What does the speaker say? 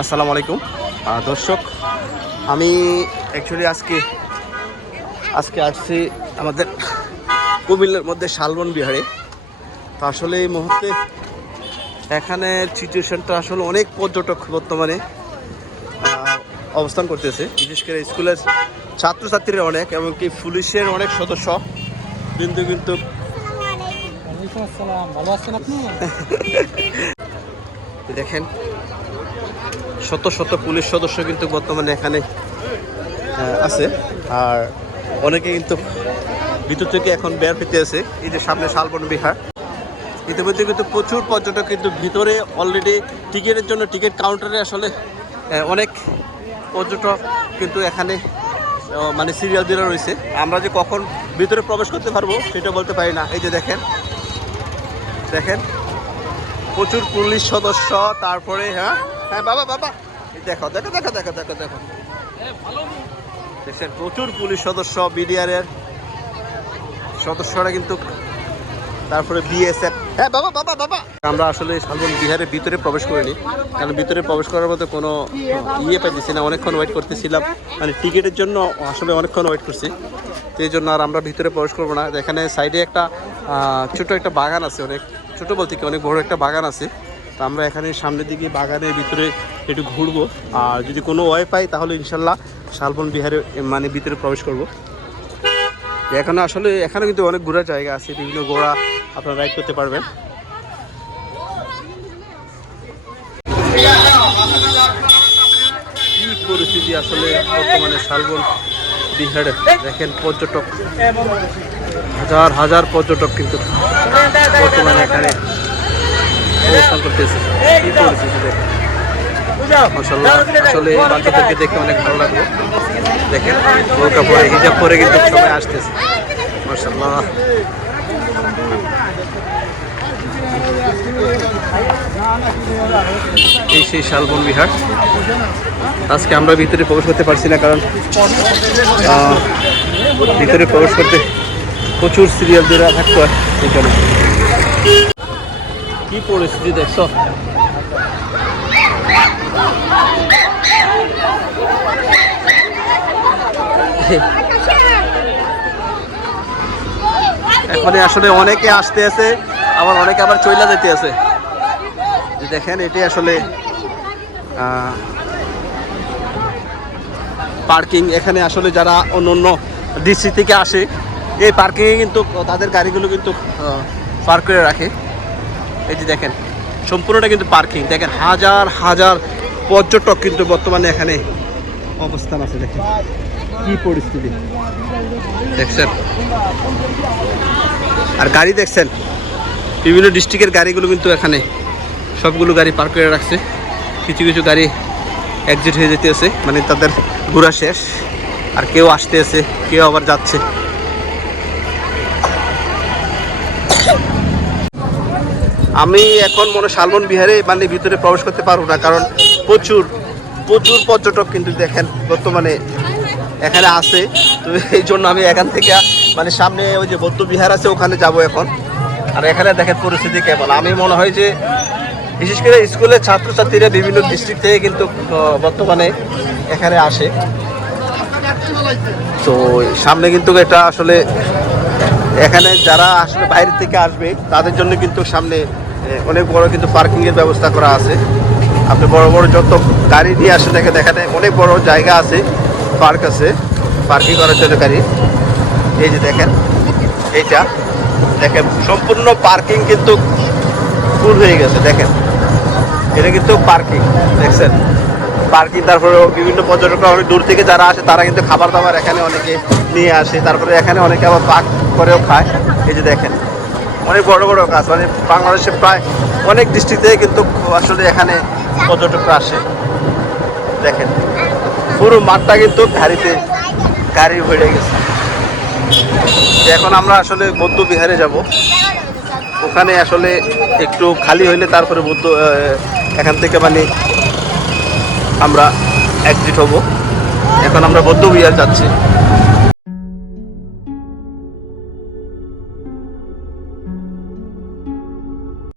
আসসালামু আলাইকুম। দর্শক আমি অ্যাকচুয়ালি আজকে আজকে আসছি আমাদের কুমিল্লার মধ্যে শালবন বিহারে। তো আসলে এই মুহূর্তে এখানে সিচুয়েশানটা আসলে অনেক পর্যটক বর্তমানে অবস্থান করতেছে। বিশেষ করে স্কুলের ছাত্রছাত্রীরা অনেক এমনকি পুলিশের অনেক সদস্য। কিন্তু কিন্তু দেখেন শত শত পুলিশ সদস্য কিন্তু বর্তমানে এখানে আছে। আর অনেকে কিন্তু ভিতর থেকে এখন বের পেতে আছে। এই যে সামনে শালবন বিহার। ইতিমধ্যে কিন্তু প্রচুর পর্যটক কিন্তু ভিতরে অলরেডি টিকিটের জন্য টিকিট কাউন্টারে আসলে অনেক পর্যটক কিন্তু এখানে মানে সিরিয়াল দিয়ে রয়েছে। আমরা যে কখন ভিতরে প্রবেশ করতে পারব সেটা বলতে পারি না। এই যে দেখেন দেখেন। প্রচুর পুলিশ সদস্য, তারপরে হ্যাঁ হ্যাঁ বাবা বাবা। দেখো দেখো দেখো দেখো দেখো দেখো। দেশের প্রচুর পুলিশ সদস্য বিডিআরের সদস্যরা কিন্তু তারপরে বিএসএফ। হ্যাঁ বাবা বাবা বাবা। আমরা আসলে শালবন বিহারের ভিতরে প্রবেশ করিনি কারণ ভিতরে প্রবেশ করার মতো কোনো ইয়ে পাইতেছি না। অনেকক্ষণ ওয়েট করতেছিলাম মানে টিকিটের জন্য আসলে অনেকক্ষণ ওয়েট করছি। তো এই জন্য আর আমরা ভিতরে প্রবেশ করব না। এখানে সাইডে একটা ছোট একটা বাগান আছে অনেক ছোট বলতে কি অনেক বড় একটা বাগান আছে। তো আমরা এখানে সামনের দিকে বাগানের ভিতরে একটু ঘুরবো। আর যদি কোনো ওয়ে পাই তাহলে ইনশাল্লাহ শালবন বিহারে মানে ভিতরে প্রবেশ করব। এখানে আসলে এখানে কিন্তু অনেক ঘোরার জায়গা আছে, বিভিন্ন ঘোড়া আপনারা রাইড করতে পারবেন। পরিস্থিতি আসলে বর্তমানে শালবন বিহারে? দেখেন পর্যটক। হাজার হাজার পর্যটক কিন্তু বর্তমানে এখানে করতেছে। আসলে এই বাচ্চাদেরকে দেখে। অনেক ভালো লাগল। দেখেন বোরকা পরে হিজাব পরে কিন্তু সবাই আসতেছে। এই সেই শালবন বিহার। আজকে আমরা ভিতরে প্রবেশ করতে পারছি না কারণ ভিতরে প্রবেশ করতে প্রচুর সিরিয়াল দিয়ে থাকতে হয় এই কি পরিস্থিতি দেখছ? এখন আসলে অনেকে আসতে আছে, আবার অনেকে আবার চইলা যেতে আছে। দেখেন, এটি আসলে পার্কিং এখানে আসলে যারা অন্য অন্য ডিস্ট্রিক্ট থেকে আসে, এই পার্কিংয়ে কিন্তু তাদের গাড়িগুলো কিন্তু পার্ক করে রাখে। এই যে দেখেন, সম্পূর্ণটা কিন্তু পার্কিং দেখেন, হাজার হাজার পর্যটক কিন্তু বর্তমানে এখানে অবস্থান আছে, দেখেন। কি পরিস্থিতি। দেখছেন? আর গাড়ি দেখছেন? বিভিন্ন ডিস্ট্রিক্টের গাড়িগুলো কিন্তু এখানে সবগুলো গাড়ি পার্ক করে রাখছে। কিছু কিছু গাড়ি এক্সিট হয়ে যেতেছে মানে তাদের ঘোরা শেষ। আর কেউ আসতে আছে কেউ আবার যাচ্ছে। আমি এখন মনে শালবন বিহারে মানে ভিতরে প্রবেশ করতে পারব না, কারণ প্রচুর প্রচুর পর্যটক কিন্তু দেখেন বর্তমানে এখানে আছে। তো এই জন্য আমি এখান থেকে মানে সামনে ওই যে বৌদ্ধ বিহার আছে, ওখানে যাব এখন। আর এখানে দেখেন পরিস্থিতি কেমন। আমি মনে হয় যে, বিশেষ করে স্কুলের ছাত্রছাত্রীরা বিভিন্ন ডিস্ট্রিক্ট থেকে কিন্তু বর্তমানে এখানে আসে। তো সামনে কিন্তু এটা আসলে, এখানে যারা আসলে বাইরে থেকে আসবে, তাদের জন্য কিন্তু সামনে অনেক বড় কিন্তু পার্কিং এর ব্যবস্থা করা আছে। আপনি বড় বড় যত গাড়ি নিয়ে আসে, দেখে দেখানে অনেক বড় জায়গা আছে, পার্ক আছে। পার্কিং করার জন্য গাড়ি। এই যে দেখেন, এইটা। দেখেন, সম্পূর্ণ পার্কিং কিন্তু ফুল হয়ে গেছে, দেখেন। এটা কিন্তু পার্কিং, দেখছেন? পার্কিং তারপরে বিভিন্ন পর্যটকরা অনেক দূর থেকে যারা আসে, তারা কিন্তু খাবার দাবার এখানে অনেকে নিয়ে আসে, তারপরে এখানে অনেকে আবার পাক করেও খায়। এই যে দেখেন অনেক বড় বড় কাজ মানে বাংলাদেশে প্রায় অনেক ডিস্ট্রিক্ট কিন্তু আসলে এখানে পর্যটকরা আসে। দেখেন, পুরো মাঠটা কিন্তু গাড়িতে গাড়ি ভরে গেছে। এখন আমরা আসলে বৌদ্ধ বিহারে যাব। ওখানে আসলে একটু খালি হইলে তারপরে বৌদ্ধ এখান থেকে মানে আমরা এক্সিট হব। এখন আমরা বৌদ্ধ বিহার যাচ্ছি।